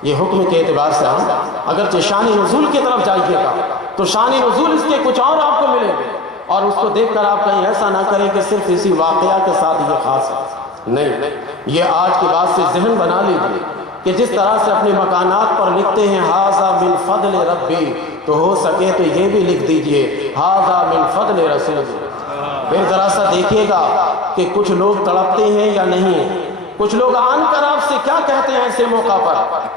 یہ حکم کے اعتبار سے اگرچہ شان نزول کی طرف جائیے گا تو شان نزول اس کے کچھ اور آپ کو ملیں گے، اور اس کو دیکھ کر آپ کہیں ایسا نہ کریں کہ صرف اسی واقعہ کے ساتھ یہ خاص ہے۔ نہیں، یہ آج کے بعد سے ذہن بنا لیجیے کہ جس طرح سے اپنے مکانات پر لکھتے ہیں ھذا من فضل ربی، تو ہو سکے تو یہ بھی لکھ دیجئے ھذا من فضل رسول۔ پھر ذرا سا دیکھیے گا کہ کچھ لوگ تڑپتے ہیں یا نہیں، کچھ لوگ آن کر آپ سے کیا کہتے ہیں ایسے موقع پر،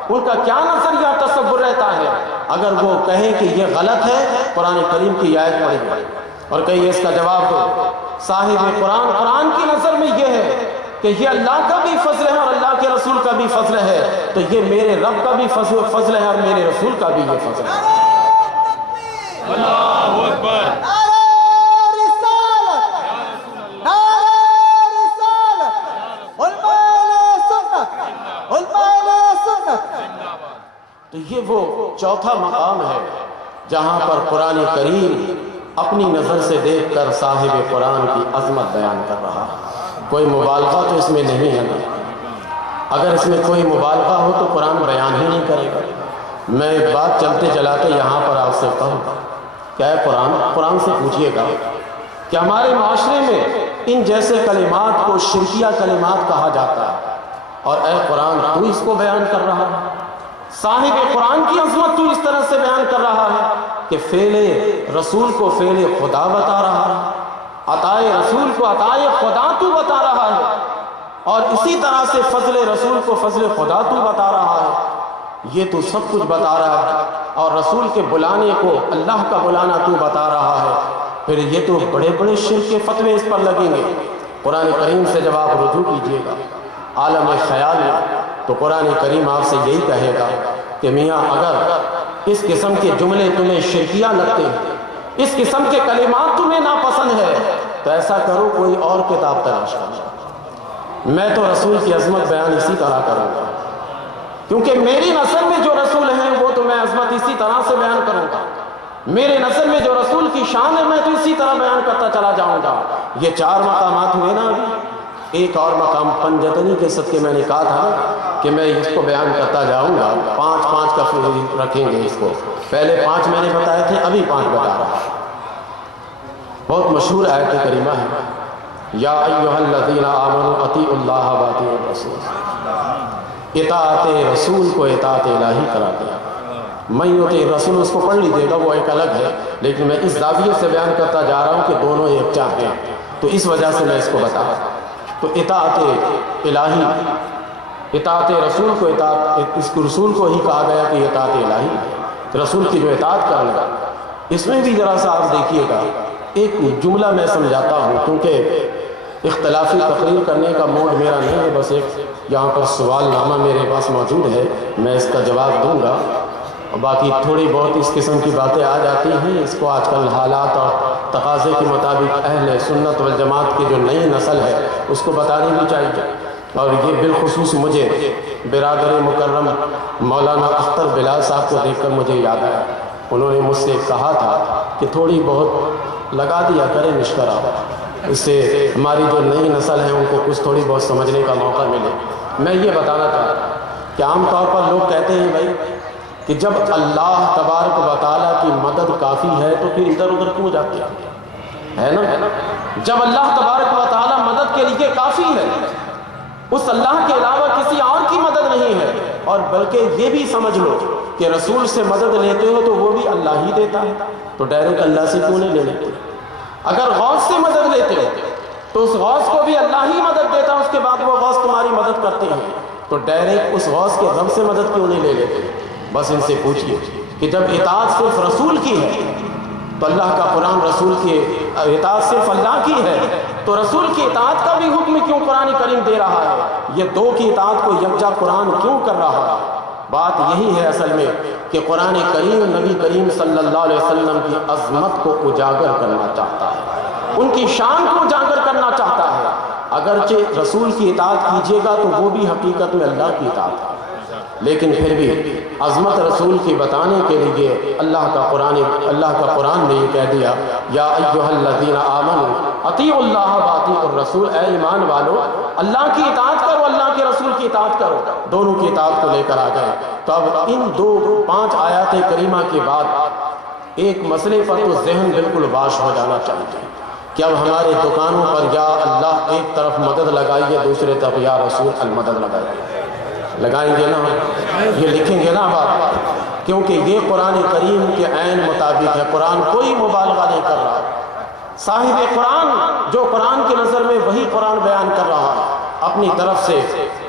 ان کا کیا نظریہ تصور رہتا ہے۔ اگر وہ کہیں کہ یہ غلط ہے، قرآن کریم کی آیت پڑھیں اور کہیں اس کا جواب دو۔ صاحب قرآن کی نظر میں یہ ہے کہ یہ اللہ کا بھی فضل ہے اور اللہ کے رسول کا بھی فضل ہے، تو یہ میرے رب کا بھی فضل ہے اور میرے رسول کا بھی یہ فضل ہے۔ اللہ اکبر۔ تو یہ وہ چوتھا مقام ہے جہاں پر قرآن کریم اپنی نظر سے دیکھ کر صاحب قرآن کی عظمت بیان کر رہا ہے۔ کوئی مبالغہ تو اس میں نہیں ہے نا، اگر اس میں کوئی مبالغہ ہو تو قرآن بیان ہی نہیں کرے گا۔ میں ایک بات چلتے چلاتے یہاں پر آپ سے کہوں، کیا ہے قرآن سے پوچھئے گا کہ ہمارے معاشرے میں ان جیسے کلمات کو شرکیہ کلمات کہا جاتا ہے، اور اے قرآن تو اس کو بیان کر رہا ہے، صاحب قرآن کی عظمت تو اس طرح سے بیان کر رہا ہے کہ فعل رسول کو فعل خدا بتا رہا ہے، عطائے رسول کو عطائے خدا تو بتا رہا ہے، اور اسی طرح سے فضل رسول کو فضل خدا تو بتا رہا ہے۔ یہ تو سب کچھ بتا رہا ہے، اور رسول کے بلانے کو اللہ کا بلانا تو بتا رہا ہے، پھر یہ تو بڑے بڑے شرک کے فتوے اس پر لگیں گے۔ قرآن کریم سے جب آپ رجوع کیجئے گا عالم خیال میں، تو قرآن کریم آپ سے یہی کہے گا کہ میاں اگر اس قسم کے جملے تمہیں شرکیہ لگتے ہیں، اس قسم کے کلمات تمہیں ناپسند ہے، تو ایسا کرو کوئی اور کتاب تلاش کرو، میں تو رسول کی عظمت بیان اسی طرح کروں گا، کیونکہ میری نسل میں جو رسول ہیں وہ تو میں عظمت اسی طرح سے بیان کروں گا، میرے نسل میں جو رسول کی شان ہے میں تو اسی طرح بیان کرتا چلا جاؤں گا۔ یہ 4 مقامات ہوئے نا ابھی، ایک اور مقام پنجتنی کے صدقے میں نے کہا تھا کہ میں اس کو بیان کرتا جاؤں گا، 5 کا رکھیں گے اس کو، پہلے 5 میں نے بتائے تھے، ابھی 5 بتا رہا۔ بہت مشہور آیت کریمہ ہے، یا ایھا الذین آمنوا اطیعوا اللہ واطیعوا الرسول، اطاعت رسول کو اطاعت الہی قرار دیا۔ میں یطیع رسول اس کو پڑھ لیجیے گا، وہ ایک الگ ہے، لیکن میں اس زاویے سے بیان کرتا جا رہا ہوں کہ دونوں یکجا ہیں، تو اس وجہ سے میں اس کو بتا رہا ہوں۔ تو اطاعت الہی، اطاعت رسول کو اس کو رسول کو ہی کہا گیا کہ اطاعت الہی ہے، رسول کی جو اطاعت کرنے گا۔ اس میں بھی ذرا سا آپ دیکھیے گا، ایک جملہ میں سمجھاتا ہوں کیونکہ اختلافی تقریر کرنے کا موڈ میرا نہیں ہے، بس ایک یہاں پر سوال نامہ میرے پاس موجود ہے، میں اس کا جواب دوں گا، اور باقی تھوڑی بہت اس قسم کی باتیں آ جاتی ہیں، اس کو آج کل حالات اور تقاضے کے مطابق اہل سنت والجماعت کی جو نئی نسل ہے اس کو بتانی بھی چاہیے۔ اور یہ بالخصوص مجھے برادر مکرم مولانا اختر بلال صاحب کو دیکھ کر مجھے یاد آیا، انہوں نے مجھ سے کہا تھا کہ تھوڑی بہت لگا دیا کریں مشورہ، اس سے ہماری جو نئی نسل ہے ان کو کچھ تھوڑی بہت سمجھنے کا موقع ملے۔ میں یہ بتانا چاہتا ہوں کہ عام طور پر لوگ کہتے ہیں بھائی کہ جب اللہ تبارک و تعالیٰ کی مدد کافی ہے تو پھر ادھر ادھر کیوں جاتے ہیں، ہے نا؟ جب اللہ تبارک و تعالیٰ مدد کے لیے کافی ہے، اس اللہ کے علاوہ کسی اور کی مدد نہیں ہے، اور بلکہ یہ بھی سمجھ لو کہ رسول سے مدد لیتے ہو تو وہ بھی اللہ ہی دیتا ہے، تو ڈائریکٹ اللہ سے کیوں نہیں لے لیتے؟ اگر غوث سے مدد لیتے ہو تو اس غوث کو بھی اللہ ہی مدد دیتا ہے، اس کے بعد وہ غوث تمہاری مدد کرتے ہیں، تو ڈائریکٹ اس غوث کے رب سے مدد کیوں نہیں لے لیتے؟ بس ان سے پوچھئے کہ جب اطاعت صرف رسول کی ہے تو اللہ کا قرآن، رسول کی اطاعت صرف اللہ کی ہے تو رسول کی اطاعت کا بھی حکم کیوں قرآن کریم دے رہا ہے؟ یہ دو کی اطاعت کو یکجا قرآن کیوں کر رہا ہے؟ بات یہی ہے اصل میں کہ قرآن کریم نبی کریم صلی اللہ علیہ وسلم کی عظمت کو اجاگر کرنا چاہتا ہے، ان کی شان کو اجاگر کرنا چاہتا ہے۔ اگرچہ رسول کی اطاعت کیجیے گا تو وہ بھی حقیقت میں اللہ کی اطاعت ہے، لیکن پھر بھی عظمت رسول کی بتانے کے لیے اللہ کا قرآن نے یہ کہہ دیا یا ایھا الذین آمنوا اطیعوا اللہ واطیعوا الرسول، اے ایمان والو اللہ کی اطاعت کرو، اللہ کے رسول کی اطاعت کرو، دونوں کی اطاعت کو لے کر آ گئے۔ تو اب ان 5 آیات کریمہ کے بعد ایک مسئلے پر تو ذہن بالکل واش ہو جانا چاہیے کہ اب ہمارے دکانوں پر یا اللہ ایک طرف مدد لگائیے، دوسرے طرف یا رسول المدد لگائیے، لگائیں گے نا؟ یہ لکھیں گے نا بات؟ کیونکہ یہ قرآن کریم کے عین مطابق ہے، قرآن کوئی مبالغہ نہیں کر رہا ہے۔ صاحب قرآن جو قرآن کی نظر میں وہی قرآن بیان کر رہا ہے، اپنی طرف سے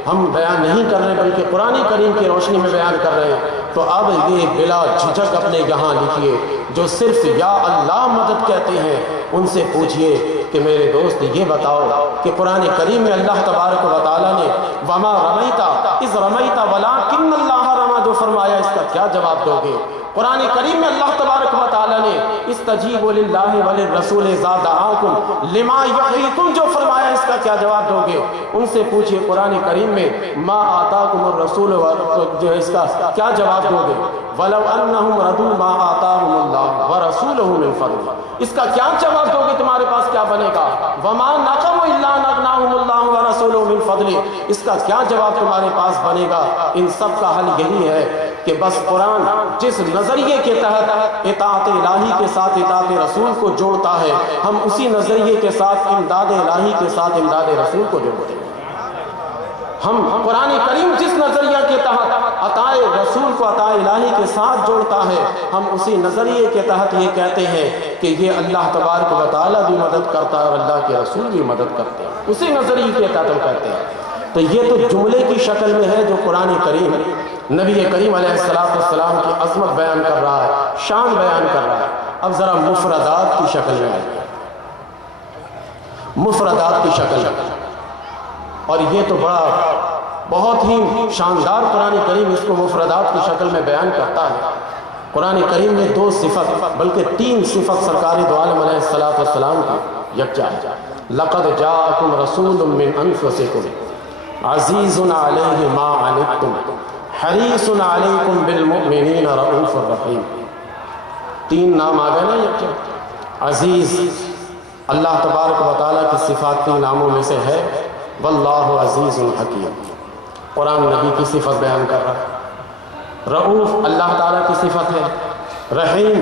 ہم بیان نہیں کر رہے بلکہ قرآن کریم کی روشنی میں بیان کر رہے ہیں۔ تو اب یہ بلا جھجک اپنے یہاں لکھیے، جو صرف یا اللہ مدد کہتے ہیں ان سے پوچھئے کہ میرے دوست یہ بتاؤ کہ قرآن کریم میں اللہ تبارک و تعالیٰ نے وما رمیتا اذ رمیتا ولکن اللہ رما جو فرمایا، اس کا کیا جواب دو گے؟ قرآن کریم میں اللہ تبارک و تعالیٰ نے استجیبوا للہ وللرسول اذا دعاکم لما یحییکم جو فرمایا، اس کا کیا جواب دو گے؟ ان سے پوچھئے قرآن کریم میں ما آتاکم الرسول جو اس کا کیا جواب دو گے؟ ولو انہم ردوا ما آتاہم اللہ ورسولہ من فضلہ، اس کا کیا جواب دو گے؟ تمہارے پاس کیا بنے گا؟ وما نقموا الا ان اغناہم اللہ ورسولہ من فضلہ، اس کا کیا جواب تمہارے پاس بنے گا؟ ان سب کا حل یہی ہے کہ بس قرآن جس نظریے کے تحت اطاعت الہی کے ساتھ اطاعت رسول کو جوڑتا ہے، ہم اسی نظریے کے ساتھ امداد الہی کے ساتھ امداد رسول کو جوڑتے ہیں۔ ہم قرآن کریم جس نظریہ کے تحت عطائے رسول کو عطائے الہی کے ساتھ جوڑتا ہے، ہم اسی نظریے کے تحت یہ کہتے ہیں کہ یہ اللہ تبارک و تعالیٰ بھی مدد کرتا ہے اور اللہ کے رسول بھی مدد کرتے ہیں، اسی نظریے کے تحت ہم کہتے ہیں۔ تو یہ تو جملے کی شکل میں ہے جو قرآن کریم نبی کریم علیہ السلام کی عظمت بیان کر رہا ہے، شان بیان کر رہا ہے۔ اب ذرا مفردات کی شکل میں آئیے، مفردات کی شکل میں، اور یہ تو بہت ہی شاندار قرآن کریم اس کو مفردات کی شکل میں بیان کرتا ہے۔ قرآن کریم میں 2 صفت بلکہ 3 صفت سرکار دو عالم علیہ السلام کی یکجا ہے۔ لقد جاءکم رسول من انفسکم عزیز علیہ ما عنتم حریص علیکم بالمؤمنین رؤوف الرحیم۔ 3 نام آ گئے نا یکجا۔ عزیز اللہ تبارک و تعالیٰ کی صفات 3 ناموں میں سے ہے، واللہ عزیز حکیم، قرآن نبی کی صفت بیان کر رہا ہے۔ رؤوف اللہ تعالیٰ کی صفت ہے، رحیم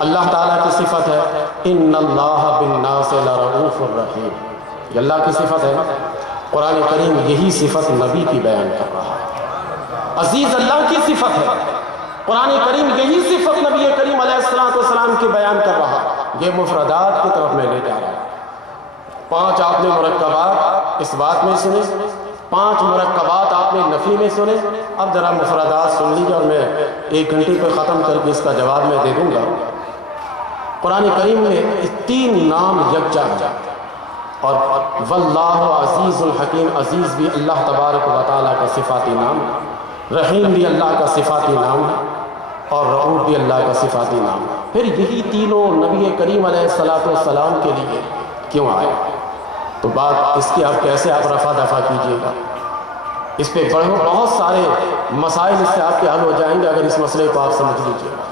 اللہ تعالیٰ کی صفت ہے، ان اللہ بالناس لرؤوف الرحیم، یہ اللہ کی صفت ہے نا۔ قرآن کریم یہی صفت نبی کی بیان کر رہا ہے۔ عزیز اللہ کی صفت ہے، قرآن کریم یہی صفت نبی کریم علیہ السلام کی بیان کر رہا ہے۔ یہ مفردات کی طرف میں لے جا رہا ہوں۔ 5 آپ نے مرکبات اس بات میں سنے، 5 مرکبات آپ نے نفی میں سنے، اب ذرا مفردات سن لیجیے اور میں 1 گھنٹے کو ختم کر کے اس کا جواب میں دے دوں گا۔ قرآن کریم میں 3 نام یکجا ہے، اور واللہ عزیز الحکیم، عزیز بھی اللہ تبارک و تعالیٰ کا صفاتی نام ہے، رحیم بھی اللہ کا صفاتی نام ہے، اور رؤوف بھی اللہ کا صفاتی نام ہے۔ پھر یہی تینوں نبی کریم علیہ السلام کے لیے کیوں آئے؟ تو بات اس کی آپ کیسے آپ رفع دفع کیجیے گا، اس پہ بہت سارے مسائل اس سے آپ کے حل ہو جائیں گے اگر اس مسئلے کو آپ سمجھ لیجیے گا۔